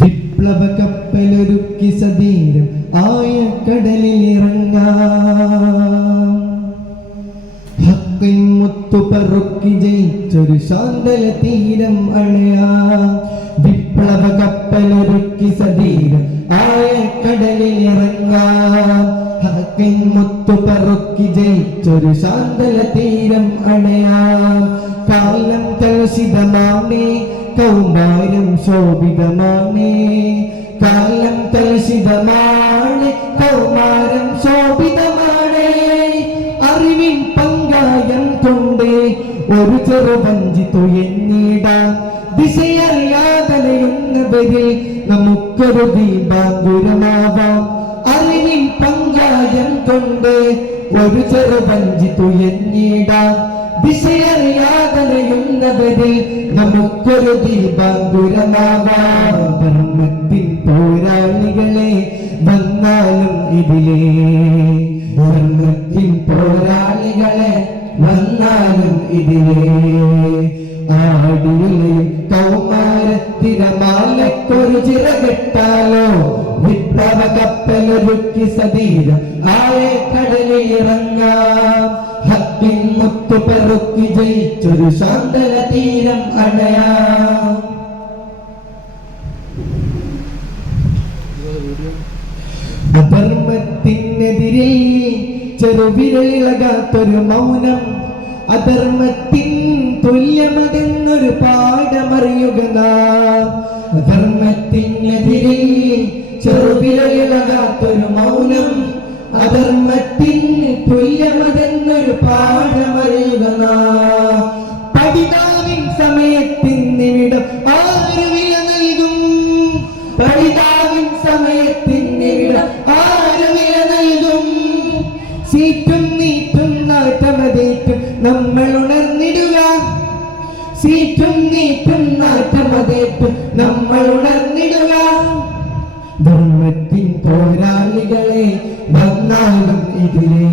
വിപ്ലവ കപ്പലൊരുക്കി സധീരം ആയ കടലിലിറങ്ങാം. ഹക്കിൻ മുത്തുപറുക്കി ജയിച്ചൊരു ശാന്തല തീരം അണയാം. വിപ്ലവ കപ്പലൊരുക്കി സധീരം ആയ കടലിലിറങ്ങാം. ഹക്കിൻ മുത്തുപറുക്കി ജയിച്ചൊരു ശാന്തല തീരം അണയാം. കാലം കലുഷിതമാണേ, കൗമാരം ശോഭിതമാണേ. കാലം കലുഷിതമാണ്, കൗമാരം ശോഭിതമാണേ. അറിവിൻ പങ്കായം കൊണ്ട് ഒരു ചെറുവഞ്ചി തുയഞ്ഞിടാം. ദിശയറിയാതലയുന്നവരിൽ നമുക്കൊരു ദീപാങ്കുരമാവാം. അറിവിൻ പങ്കായം കൊണ്ട് ഒരു ചെറുവഞ്ചി തുയഞ്ഞിടാം. ദിശയറിയാതലയുന്നവരിൽ നമുക്കൊരു ദീപാങ്കുരമാവാം. ധർമ്മത്തിൻ പോരാളികളെ വന്നാലും ഇതിലേ, ധർമ്മത്തിൻ പോരാളികളെ വന്നാലും ഇതിലേ. ആടിയിലെയും കൗമാരത്തിരമാലക്കൊരു ചിറകെട്ടാലോ. വിപ്ലവ കപ്പലൊരുക്കി സധീരം ആയ കടലിലിറങ്ങാം. ഹക്കിൻ മുത്തുപെറുക്കി ജയിച്ചൊരു ശാന്തല തീരം അണയാം. അധർമ്മത്തിനെതിരിൽ ചെറുവിരലിളകാത്തൊരു മൗനം. അധർമ്മത്തിൻ തുല്യമതെന്നൊരു പാഠമറിയുക നാം. അധർമ്മത്തിനെതിരിൽ ചെറുവിരലിളകാത്തൊരു മൗനം. അധർമ്മത്തിന് തുല്യമതെന്നൊരു പാഠമറിയുക നാം. പഠിതാവിൻ സമയത്തിനിവിടം ആര് വില നൽകും? പഠിതാവിൻ സമയത്തിനിവിടം ആര് വില നൽകും? സീറ്റും നീറ്റും നാട്ടമതേറ്റും നമ്മൾ ഉണർന്നിടുക. സീറ്റും നീറ്റും നാട്ടമതേറ്റും നമ്മൾ ഉണർന്നിടുക. ധർമ്മത്തിൻ പോരാളികളെ വന്നാലും ഇതിലേ,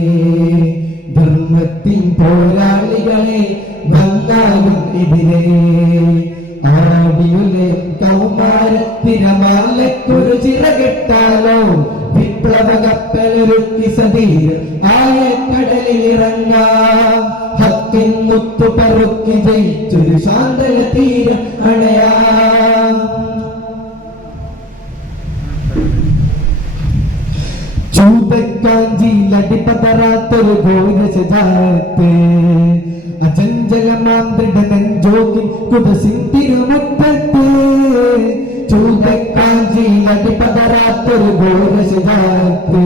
ധർമ്മത്തിൻ പോരാളികളെ വന്നാലും ഇതിലേ. ആടിയുലയും കൗമാരത്തിരമാലക്കൊരു ചിറകെട്ടാലോ. വിപ്ലവ കപ്പലൊരുക്കി സധീരം ആയ കടലിലിറങ്ങാം. ഹക്കിൻ മുത്തുപറുക്കി ജയിച്ചൊരു ശാന്തല തീരം അണയാം. ചൂതക്കാഞ്ചിയിലടിപതറാത്തൊരു ഘോരശജാത്തെ. അചഞ്ചലമാം ദൃഢനെഞ്ചോക്കിൻ കുതസിൻ തിരുമുറ്റത്ത്. ചൂതക്കാഞ്ചിയിലടിപതറാത്തൊരു ഘോരശജാത്തെ.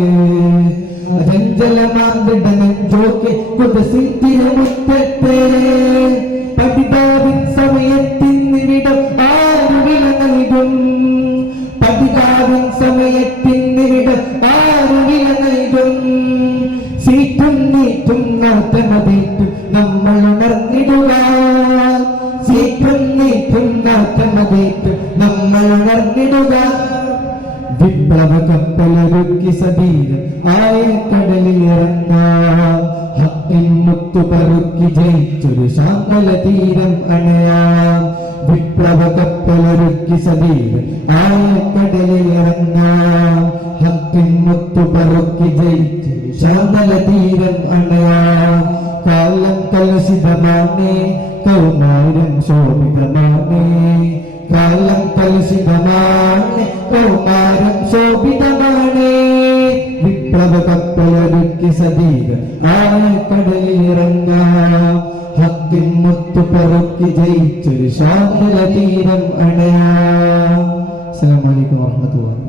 അചഞ്ചലമാം ദൃഢനെഞ്ചോക്കിൻ കുതസിൻ തിരുമുറ്റത്ത്. പഠിതാവിൻ സമയത്തിനിവിടം ആര് വില നൽകും? പഠിതാവിൻ സമയത്തിനിവിടം ആര് വില നൽകും? സീറ്റും നീറ്റും നാട്ടമതേറ്റും നമ്മൾ ഉണർന്നിടുക. സീറ്റും നീറ്റും നാട്ടമതേറ്റും നമ്മൾ ഉണർന്നിടുക. വിപ്ലവ കപ്പലൊരുക്കി സധീരം ആയ കടലിലിറങ്ങാം. ഹക്കിൻ മുത്തുപറുക്കി ജയിച്ചൊരു ശാന്തല തീരം അണയാം. വിപ്ലവ കപ്പലൊരുക്കി സധീരം ആയ കടലിലിറങ്ങാം. ഹക്കിൻ മുത്തുപറുക്കി ജയിച്ചൊരു ശാന്തല തീരം അണയാം. കാലം കലുഷിതമാണേ, കൗമാരം ശോഭിതമാണേ. കാലം കലുഷിതമാണ്, കൗമാരം ശോഭിതമാണേ. വിപ്ലവ കപ്പലൊരുക്കി സധീരം ആയ കടലിലിറങ്ങാം. ഹക്കിൻ മുത്തുപറുക്കി ജയിച്ചൊരു ശാന്തല തീരം അണയാം. അസ്സലാമു അലൈക്കും വറഹ്മത്തുള്ളാഹി.